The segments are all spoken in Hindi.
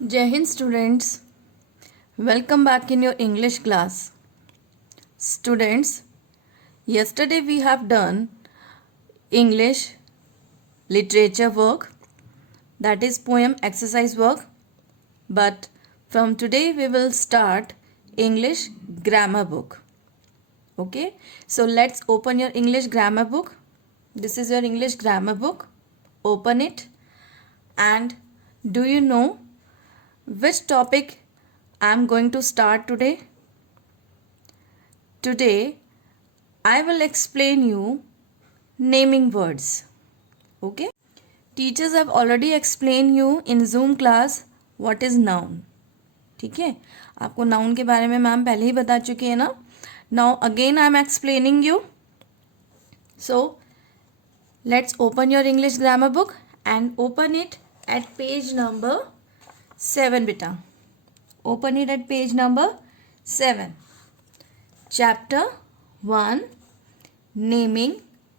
Jai Hind students, welcome back in your English class. Students, yesterday we have done English literature work, that is poem exercise work, but from today we will start English grammar book. Okay, so let's open your English grammar book. This is your English grammar book. Open it, and do you know which topic I am going to start today? Today I will explain you naming words. Okay? Teachers have already explained you in Zoom class what is noun. ठीक है, आपको नाउन के बारे में मैम पहले ही बता चुकी है ना. Now again I am explaining you. So let's open your English grammar book and open it at page number 7 बेटा. Open it at page number 7. Chapter 1 naming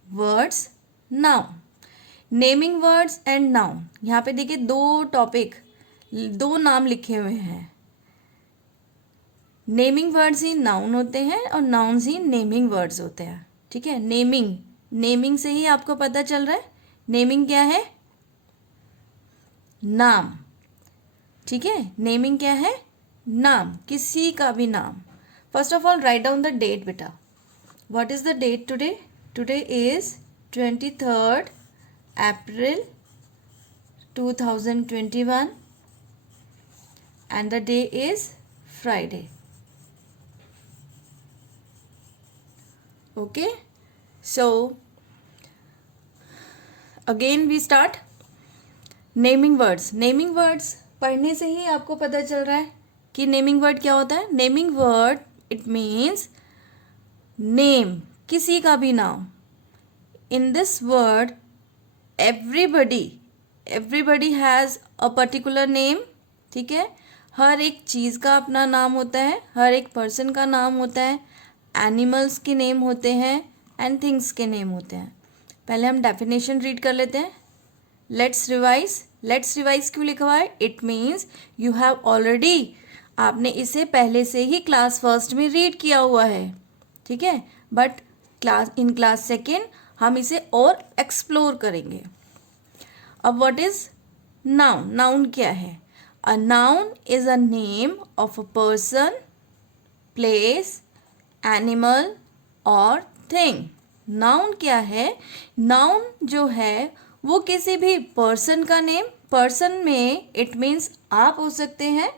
words noun. Naming words and noun. यहाँ पे देखिए दो नाम लिखे हुए हैं. नेमिंग वर्ड्स ही नाउन होते हैं और नाउन्स ही नेमिंग वर्ड्स होते हैं. ठीक है, नेमिंग से ही आपको पता चल रहा है. नेमिंग क्या है? नाम. ठीक है, नेमिंग क्या है? नाम, किसी का भी नाम. First of all write down the date बेटा. What is the date today? Today is 23rd April 2021 and the day is Friday. Okay, so again we start naming words. Naming words पढ़ने से ही आपको पता चल रहा है कि नेमिंग वर्ड क्या होता है. Naming word it means name, किसी का भी नाम. In this word everybody has a particular name. ठीक है, हर एक चीज़ का अपना नाम होता है, हर एक पर्सन का नाम होता है, एनिमल्स के नेम होते हैं एंड थिंग्स के नेम होते हैं. पहले हम डेफिनेशन रीड कर लेते हैं. लेट्स रिवाइज क्यों लिखा हुआ है? It means you have already, आपने इसे पहले से ही क्लास फर्स्ट में रीड किया हुआ है. ठीक है, बट क्लास सेकेंड हम इसे और एक्सप्लोर करेंगे. अब व्हाट इज नाउन? नाउन क्या है? A noun is a name of a person, place, animal और थिंग. नाउन क्या है? नाउन जो है वो किसी भी पर्सन का नेम. पर्सन में इट मीन्स आप हो सकते हैं,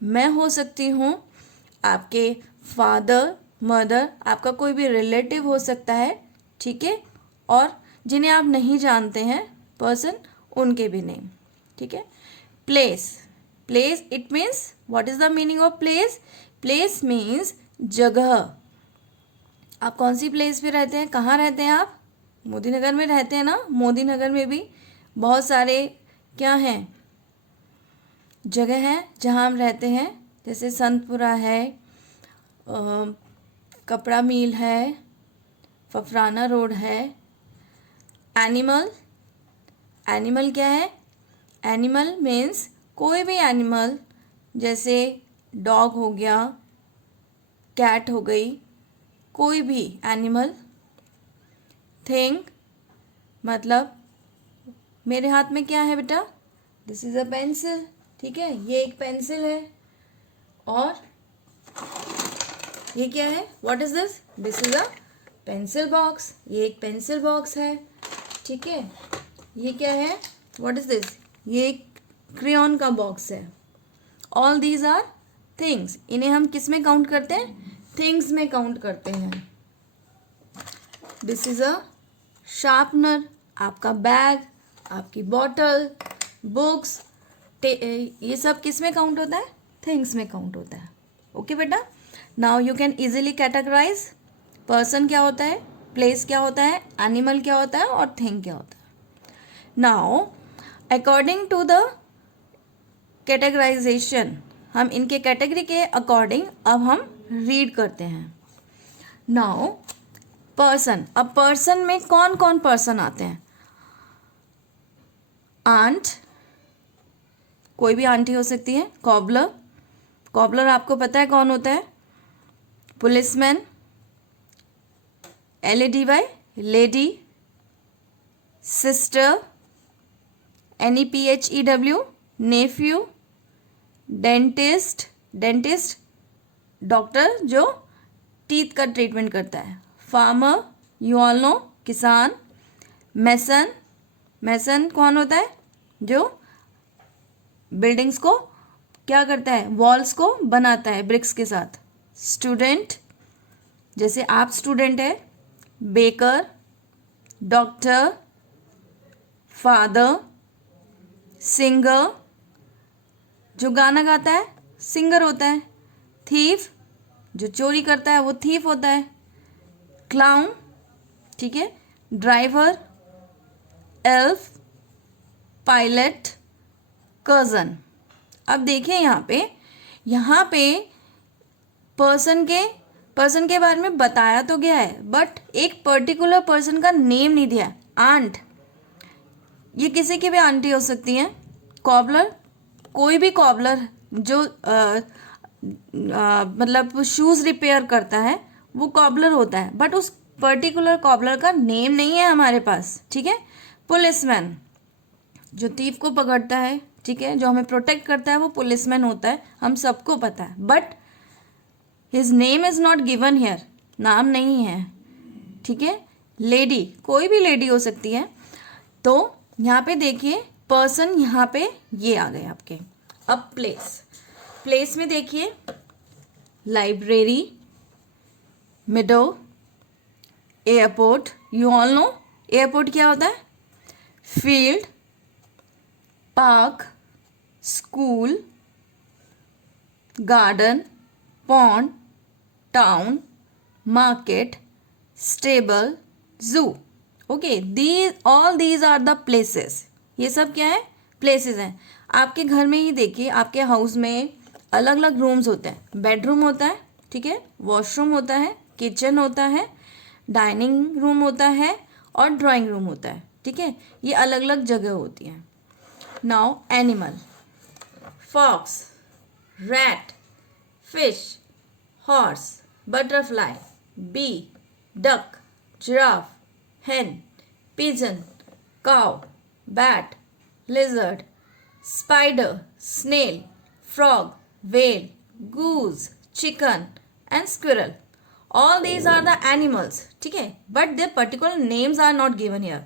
मैं हो सकती हूँ, आपके फादर मदर, आपका कोई भी रिलेटिव हो सकता है. ठीक है, और जिन्हें आप नहीं जानते हैं पर्सन, उनके भी नेम. ठीक है. Place it means, what is the meaning of place? Place means जगह. आप कौन सी प्लेस पे रहते हैं? कहाँ रहते हैं आप? मोदी नगर में रहते हैं ना. मोदी नगर में भी बहुत सारे क्या हैं, जगह हैं जहाँ हम रहते हैं. जैसे संतपुरा है, कपड़ा मिल है, फफराना रोड है. एनिमल क्या है? एनिमल मीन्स कोई भी एनिमल, जैसे डॉग हो गया, कैट हो गई, कोई भी एनिमल. थिंग मतलब मेरे हाथ में क्या है बेटा? This is a pencil. ठीक है, ये एक पेंसिल है. और ये क्या है? What is this? This is a pencil box. ये एक पेंसिल बॉक्स है. ठीक है, ये क्या है? What is this? ये एक क्रेयॉन का बॉक्स है. All these are things. इन्हें हम किस में काउंट करते हैं? थिंग्स में काउंट करते हैं. This is a sharpener. आपका बैग, आपकी बॉटल, बुक्स, ये सब किस में काउंट होता है? थिंग्स में काउंट होता है. ओके बेटा, now you can easily categorize. Person क्या होता है, प्लेस क्या होता है, एनिमल क्या होता है और थिंग क्या होता है. Now according to the categorization, हम इनके कैटेगरी के अकॉर्डिंग अब हम रीड करते हैं. Now person. अब पर्सन में कौन कौन पर्सन आते हैं? आंट, कोई भी आंटी हो सकती है। कॉबलर, कॉबलर आपको पता है कौन होता है? Policeman, LADY, lady, sister, NEPHEW, nephew, dentist, dentist doctor जो टीथ का ट्रीटमेंट करता है। फार्मर, यू ऑल नो, किसान। मैसन, मैसन कौन होता है? जो बिल्डिंग्स को क्या करता है? वॉल्स को बनाता है ब्रिक्स के साथ। स्टूडेंट, जैसे आप स्टूडेंट है। Baker, doctor, father. सिंगर, जो गाना गाता है सिंगर होता है। थीफ, जो चोरी करता है वो थीफ होता है। क्लाउन, ठीक है। Driver, elf, pilot, cousin. अब देखिए यहाँ पे पर्सन के बारे में बताया तो गया है, बट एक पर्टिकुलर पर्सन का नेम नहीं दिया है। आंट, ये किसी की भी आंटी हो सकती हैं। कॉबलर, कोई भी कॉबलर जो मतलब शूज़ रिपेयर करता है वो कॉबलर होता है, बट उस पर्टिकुलर कॉबलर का नेम नहीं है हमारे पास, ठीक है। पुलिसमैन, जो थीफ को पकड़ता है, ठीक है, जो हमें प्रोटेक्ट करता है वो पुलिसमैन होता है, हम सबको पता है, but his name is not given here, नाम नहीं है, ठीक है। लेडी, कोई भी लेडी हो सकती है। तो यहाँ पे देखिए पर्सन, यहाँ पे ये आ गए आपके। अब प्लेस, प्लेस में देखिए library, meadow, airport, you all know airport क्या होता है। Field, park, school, garden, pond, town, market, stable, zoo. Okay, all these are the places. ये सब क्या है? प्लेसेस हैं। आपके घर में ही देखिए, आपके हाउस में अलग अलग रूम्स होते हैं। बेडरूम होता है, ठीक है, वॉशरूम होता है, किचन होता है, डाइनिंग रूम होता है और ड्राइंग रूम होता है, ठीक है। ये अलग अलग जगह होती हैं। Now animal, fox, rat, fish, horse, butterfly, bee, duck, giraffe, hen, pigeon, cow, bat, lizard, spider, snail, frog, whale, goose, chicken and squirrel. All these are the animals, ठीक है, but their particular names are not given here.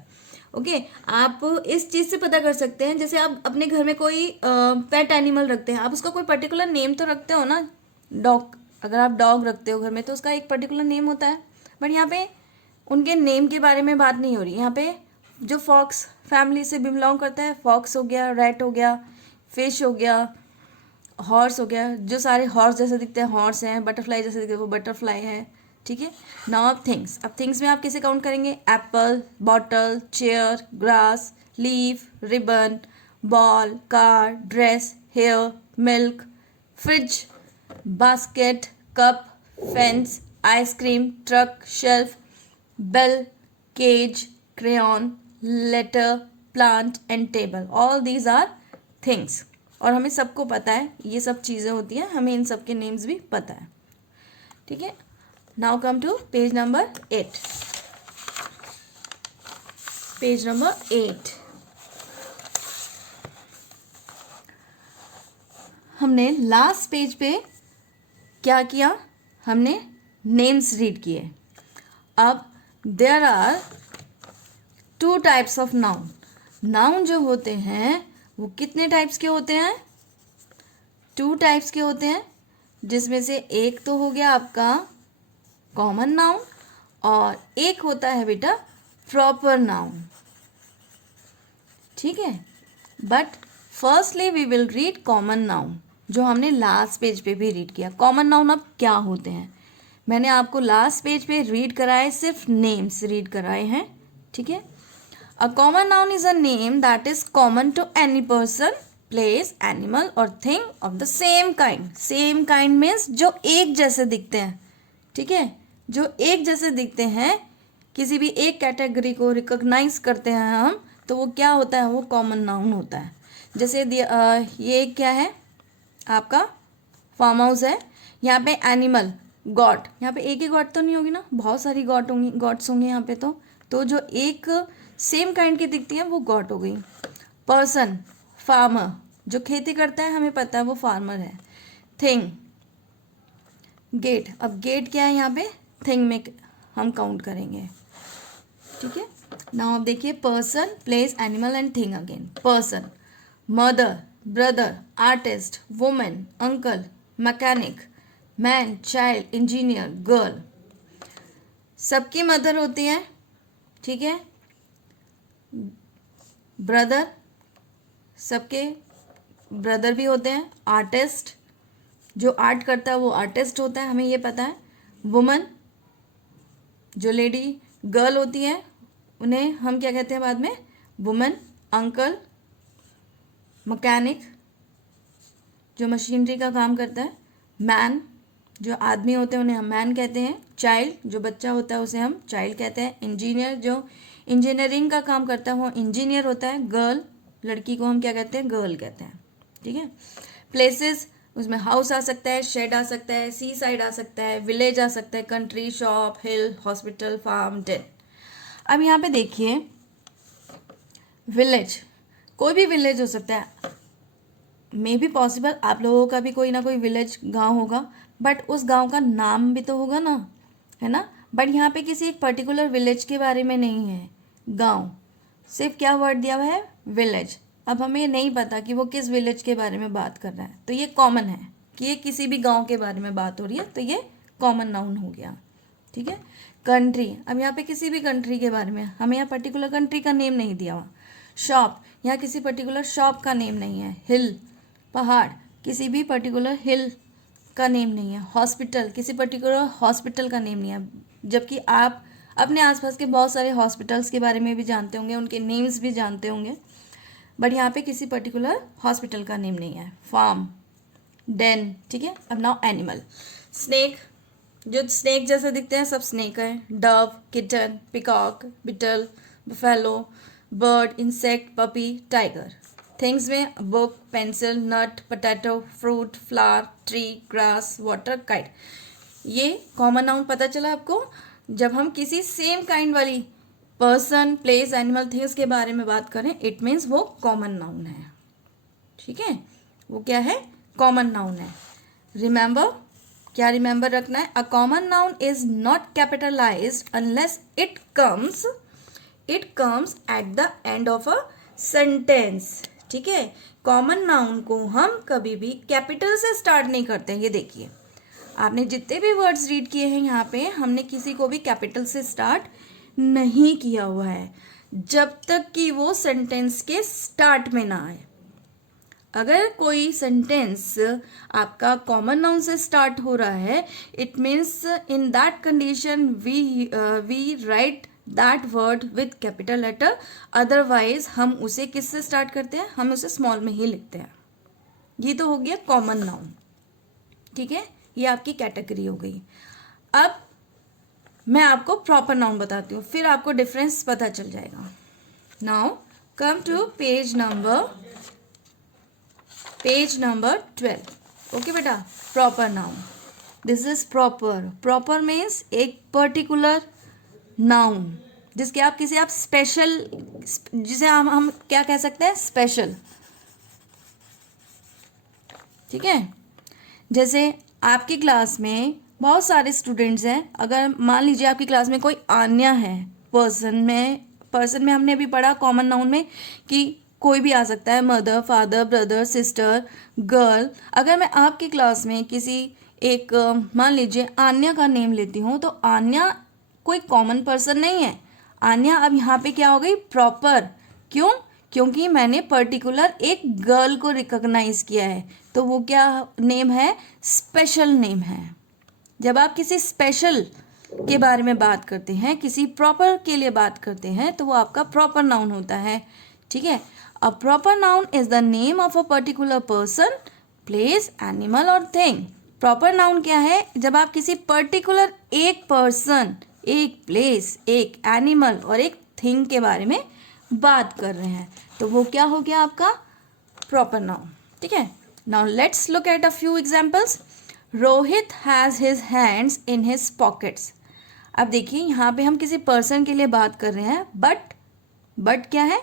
Okay, आप इस चीज़ से पता कर सकते हैं, जैसे आप अपने घर में कोई पेट एनिमल रखते हैं, आप उसका कोई पर्टिकुलर नेम तो रखते हो ना। डॉग, अगर आप डॉग रखते हो घर में तो उसका एक पर्टिकुलर नेम होता है, बट यहाँ पे उनके नेम के बारे में बात नहीं हो रही। यहाँ पे जो फॉक्स फैमिली से बिलोंग करता है, फॉक्स हो गया, रैट हो गया, फिश हो गया, हॉर्स हो गया, जो सारे हॉर्स जैसे दिखते हैं हॉर्स हैं, बटरफ्लाई जैसे दिखते हैं वो बटरफ्लाई है, ठीक है। नाउ अब थिंग्स, अब थिंग्स में आप किसे काउंट करेंगे? Apple, bottle, chair, grass, leaf, ribbon, ball, car, dress, hair, milk, fridge, basket, cup, fence, ice cream, truck, shelf, bell, cage, crayon, letter, plant and table. All these are things. और हमें सबको पता है ये सब चीज़ें होती हैं, हमें इन सब के नेम्स भी पता है, ठीक है। Now come to page number 8। Page number 8 हमने लास्ट पेज पे क्या किया? हमने नेम्स रीड किए। अब there are 2 types of noun. Noun जो होते हैं वो कितने टाइप्स के होते हैं? 2 टाइप्स के होते हैं, जिसमें से एक तो हो गया आपका कॉमन नाउन और एक होता है बेटा प्रॉपर नाउन, ठीक है। But firstly we will read common noun, जो हमने लास्ट पेज पे भी रीड किया। कॉमन नाउन अब क्या होते हैं मैंने आपको लास्ट पेज पे रीड कराए, सिर्फ नेम्स रीड कराए हैं, ठीक है। A common noun is a name that is common to any person, place, animal or thing of the same kind. Same kind means जो एक जैसे दिखते हैं, ठीक है, जो एक जैसे दिखते हैं, किसी भी एक कैटेगरी को रिकॉग्नाइज करते हैं हम, तो वो क्या होता है? वो कॉमन नाउन होता है। जैसे ये क्या है आपका फार्म हाउस है, यहाँ पे एनिमल, गॉड, यहाँ पे एक ही गॉड तो नहीं होगी ना, बहुत सारी गॉड होंगी, गॉड्स होंगे यहाँ पे। तो जो एक सेम काइंड की दिखती है वो गॉड हो गई। पर्सन, फार्मर, जो खेती करता है हमें पता है वो फार्मर है। थिंग, गेट, अब गेट क्या है यहाँ पे, थिंग में हम काउंट करेंगे, ठीक है। नाउ अब देखिए person, place, animal and thing again. Person, mother, brother, artist, women, uncle, mechanic, man, child, engineer, girl. सबकी मदर होती है, ठीक है। ब्रदर, सबके ब्रदर भी होते हैं। आर्टिस्ट, जो आर्ट करता है वो आर्टिस्ट होता है, हमें ये पता है। वुमन, जो लेडी गर्ल होती है उन्हें हम क्या कहते हैं बाद में, वुमन। अंकल, मैकेनिक, जो मशीनरी का काम करता है। मैन, जो आदमी होते हैं उन्हें हम मैन कहते हैं। चाइल्ड, जो बच्चा होता है उसे हम चाइल्ड कहते हैं। इंजीनियर, जो इंजीनियरिंग का काम करता है वो इंजीनियर होता है। गर्ल, लड़की को हम क्या कहते हैं, गर्ल कहते हैं, ठीक है। प्लेसेस, उसमें हाउस आ सकता है, शेड आ सकता है, सी साइड आ सकता है, विलेज आ सकता है, कंट्री, शॉप, हिल, हॉस्पिटल, फार्म, डेन। अब यहाँ पे देखिए विलेज, कोई भी विलेज हो सकता है, मे बी पॉसिबल आप लोगों का भी कोई ना कोई विलेज गांव होगा, बट उस गांव का नाम भी तो होगा ना, है ना। बट यहाँ पे किसी एक पर्टिकुलर विलेज के बारे में नहीं है, गांव, सिर्फ क्या वर्ड दिया हुआ है, विलेज। अब हमें नहीं पता कि वो किस विलेज के बारे में बात कर रहा है, तो ये कॉमन है कि ये किसी भी गांव के बारे में बात हो रही है, तो ये कॉमन नाउन हो गया, ठीक है। कंट्री, अब यहाँ पे किसी भी कंट्री के बारे में, हमें यहाँ पर्टिकुलर कंट्री का नेम नहीं दिया हुआ। शॉप, यहाँ किसी पर्टिकुलर शॉप का नेम नहीं है। हिल, पहाड़, किसी भी पर्टिकुलर हिल का नेम नहीं है। हॉस्पिटल, किसी पर्टिकुलर हॉस्पिटल का नेम नहीं है, जबकि आप अपने आसपास के बहुत सारे हॉस्पिटल्स के बारे में भी जानते होंगे, उनके नेम्स भी जानते होंगे, बट यहाँ पे किसी पर्टिकुलर हॉस्पिटल का नेम नहीं है। फार्म, डेन, ठीक है। अब नाउ एनिमल, स्नेक, जो स्नेक जैसे दिखते हैं सब स्नेक है। Dove, kitten, peacock, beetle, buffalo, bird, insect, puppy, tiger. Things में book, pencil, nut, potato, fruit, flower, tree, grass, water, kite. ये कॉमन नाउन पता चला आपको। जब हम किसी सेम काइंड वाली पर्सन, प्लेस, एनिमल, थिंग्स के बारे में बात करें, इट मीन्स वो कॉमन नाउन है, ठीक है। वो क्या है, कॉमन नाउन है। रिमेंबर, क्या रिमेंबर रखना है, a common noun is not capitalised unless it comes at the end of a sentence, ठीक है। कॉमन नाउन को हम कभी भी कैपिटल से स्टार्ट नहीं करते हैं। ये देखिए आपने जितने भी वर्ड्स रीड किए हैं यहाँ पे, हमने किसी को भी कैपिटल से स्टार्ट नहीं किया हुआ है, जब तक कि वो सेंटेंस के स्टार्ट में ना आए। अगर कोई सेंटेंस आपका कॉमन नाउन से स्टार्ट हो रहा है, it means in that condition we write that word with capital letter. Otherwise हम उसे किससे स्टार्ट करते हैं, हम उसे स्मॉल में ही लिखते हैं। ये तो हो गया कॉमन नाउन, ठीक है, ये आपकी कैटेगरी हो गई। अब मैं आपको प्रॉपर नाउन बताती हूँ, फिर आपको डिफरेंस पता चल जाएगा। Now come to page number 12। Okay बेटा, proper noun, this is proper means एक पर्टिकुलर नाउन जिसके आप किसी आप स्पेशल, जिसे हम क्या कह सकते हैं, स्पेशल, ठीक है। जैसे आपकी क्लास में बहुत सारे स्टूडेंट्स हैं, अगर मान लीजिए आपकी क्लास में कोई आन्या है, पर्सन में हमने अभी पढ़ा कॉमन नाउन में कि कोई भी आ सकता है, mother, father, brother, sister, girl. अगर मैं आपकी क्लास में किसी एक मान लीजिए आन्या का नेम लेती हूँ, तो आन्या कोई कॉमन पर्सन नहीं है। आन्या अब यहाँ पे क्या हो गई, प्रॉपर। क्यों, क्योंकि मैंने पर्टिकुलर एक गर्ल को रिकॉग्नाइज किया है, तो वो क्या नेम है, स्पेशल नेम है। जब आप किसी स्पेशल के बारे में बात करते हैं, किसी प्रॉपर के लिए बात करते हैं, तो वो आपका प्रॉपर नाउन होता है, ठीक है। A proper noun is the name of a particular person, place, animal और थिंग। प्रॉपर नाउन क्या है, जब आप किसी पर्टिकुलर एक पर्सन, एक प्लेस, एक एनिमल और एक थिंग के बारे में बात कर रहे हैं, तो वो क्या हो गया आपका प्रॉपर नाउन, ठीक है। Now let's look at a few examples. Rohit has his hands in his pockets. अब देखिए यहाँ पे हम किसी पर्सन के लिए बात कर रहे हैं, बट क्या है,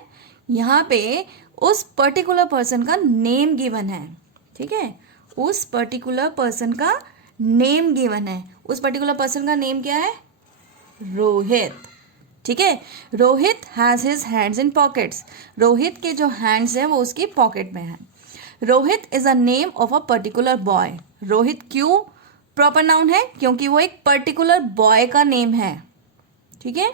यहाँ पे उस पर्टिकुलर पर्सन का नेम गिवन है, ठीक है। उस पर्टिकुलर पर्सन का नेम गिवन है। उस पर्टिकुलर पर्सन का नेम क्या है? रोहित, ठीक है। Rohit has his hands in pockets. Rohit के जो हैंड्स हैं वो उसकी पॉकेट में हैं। Rohit is a name of a particular boy. Rohit क्यों प्रॉपर नाउन है? क्योंकि वो एक पर्टिकुलर बॉय का नेम है, ठीक है।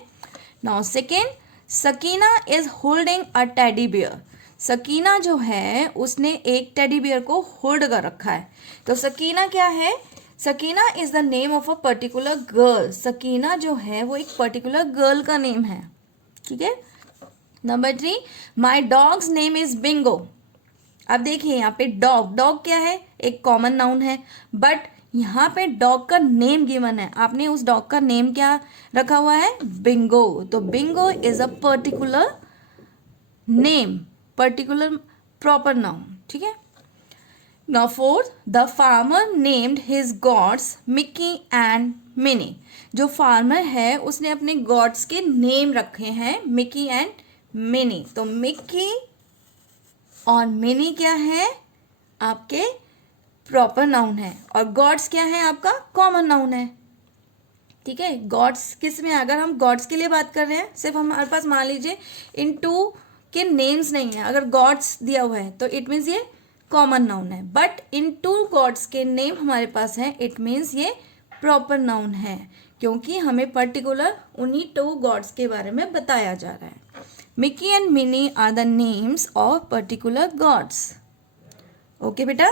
Now second, Sakina is holding a teddy bear. Sakina जो है उसने एक टेडी बियर को होल्ड कर रखा है। तो सकीना क्या है? Sakina is the name of a particular girl. Sakina जो है वो एक पर्टिकुलर गर्ल का नेम है, ठीक है। Number 3, my dogs name is Bingo. अब देखिए यहाँ पे डॉग क्या है? एक कॉमन नाउन है, बट यहाँ पे डॉग का नेम गिवन है। आपने उस डॉग का नेम क्या रखा हुआ है? बिंगो। तो Bingo is a particular name, particular proper noun, ठीक है। Now fourth, the farmer named his goats Mickey and mini. जो फार्मर है उसने अपने गॉड्स के नेम रखे हैं मिक्की एंड मिनी। तो मिक्की और मिनी क्या है? आपके प्रॉपर नाउन है, और गॉड्स क्या है? आपका कॉमन नाउन है, ठीक है। गॉड्स किस में? अगर हम गॉड्स के लिए बात कर रहे हैं, सिर्फ हमारे पास मान लीजिए इन टू के नेम्स नहीं है, अगर गॉड्स दिया हुआ है तो इट मीन्स ये कॉमन नाउन है, बट इन टू गॉड्स के नेम हमारे पास है, इट मीन्स ये प्रॉपर नाउन है, क्योंकि हमें पर्टिकुलर उन्हीं टू गॉड्स के बारे में बताया जा रहा है। Mickey and Minnie are the names of particular gods. Okay बेटा,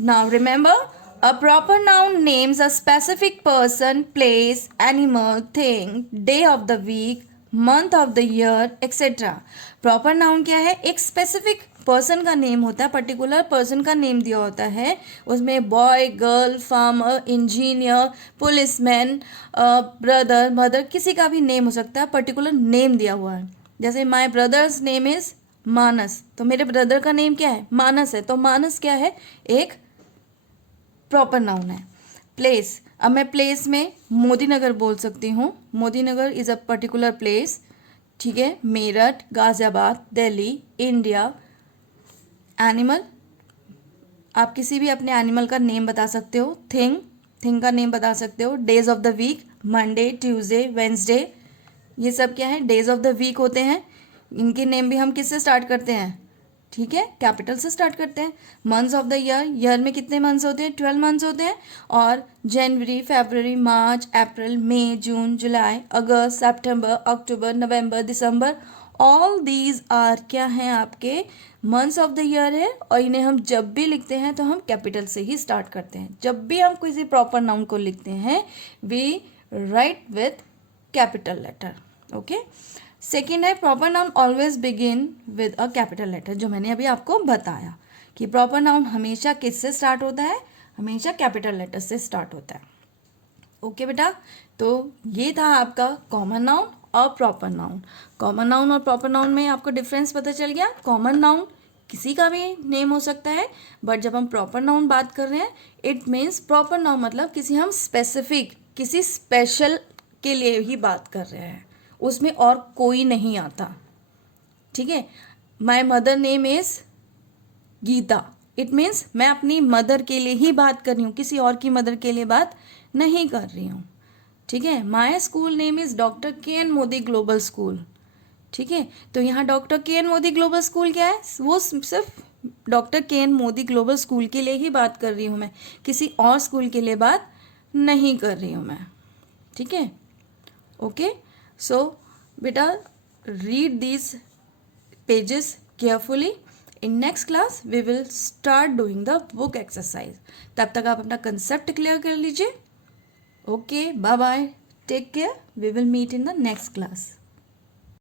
now remember, a proper noun names a specific person, place, animal, thing, day of the week, month of the year, etc. Proper noun क्या है? एक स्पेसिफिक पर्सन का नेम होता है, पर्टिकुलर पर्सन का नेम दिया होता है। उसमें boy, girl, farmer, engineer, policeman, brother, mother, किसी का भी नेम हो सकता है, पर्टिकुलर नेम दिया हुआ है। जैसे माई ब्रदर्स नेम इज मानस, तो मेरे ब्रदर का नेम क्या है? मानस है। तो मानस क्या है? एक प्रॉपर नाउन है। प्लेस, अब मैं प्लेस में मोदी नगर बोल सकती हूँ। मोदी नगर इज अ पर्टिकुलर प्लेस, ठीक है। मेरठ, गाजियाबाद, दिल्ली, इंडिया। एनिमल, आप किसी भी अपने एनिमल का नेम बता सकते हो। थिंग का नेम बता सकते हो। Days of the week, Monday, Tuesday, Wednesday, ये सब क्या है? डेज ऑफ द वीक होते हैं। इनके नेम भी हम किससे स्टार्ट करते हैं? ठीक है, कैपिटल से स्टार्ट करते हैं। मंथ्स ऑफ द ईयर में कितने मंथ्स होते हैं? 12 मंथ्स होते हैं। और जनवरी, फरवरी, मार्च, अप्रैल, मई, जून, जुलाई, अगस्त, सितंबर, अक्टूबर, नवंबर, दिसंबर, ऑल दीज आर क्या हैं? आपके मंथ्स ऑफ द ईयर है, और इन्हें हम जब भी लिखते हैं तो हम कैपिटल से ही स्टार्ट करते हैं। जब भी हम किसी प्रॉपर नाउन को लिखते हैं we write with capital letter. Okay, second है proper noun always begin with a capital letter, जो मैंने अभी आपको बताया कि प्रॉपर नाउन हमेशा किससे स्टार्ट होता है? हमेशा कैपिटल लेटर से स्टार्ट होता है। ओके बेटा, तो ये था आपका कॉमन नाउन और प्रॉपर नाउन। कॉमन नाउन और प्रॉपर नाउन में आपको डिफरेंस पता चल गया। कॉमन नाउन किसी का भी नेम हो सकता है, बट जब हम प्रॉपर नाउन बात कर रहे हैं इट मीन्स प्रॉपर नाउन मतलब किसी हम स्पेसिफिक, किसी स्पेशल के लिए ही बात कर रहे हैं, उसमें और कोई नहीं आता, ठीक है। My mother name is Geeta, it means मैं अपनी मदर के लिए ही बात कर रही हूँ, किसी और की मदर के लिए बात नहीं कर रही हूँ, ठीक है। My school name is doctor के एन मोदी ग्लोबल स्कूल, ठीक है। तो यहाँ डॉक्टर के एन मोदी ग्लोबल स्कूल क्या है? वो सिर्फ डॉक्टर के एन मोदी ग्लोबल स्कूल के लिए ही बात कर रही हूँ मैं, किसी और स्कूल के लिए बात नहीं कर रही हूँ मैं, ठीक है। Okay, so beta read these pages carefully. In next class we will start doing the book exercise. तब तक आप अपना concept clear कर लीजिए. Okay, bye bye, take care, we will meet in the next class.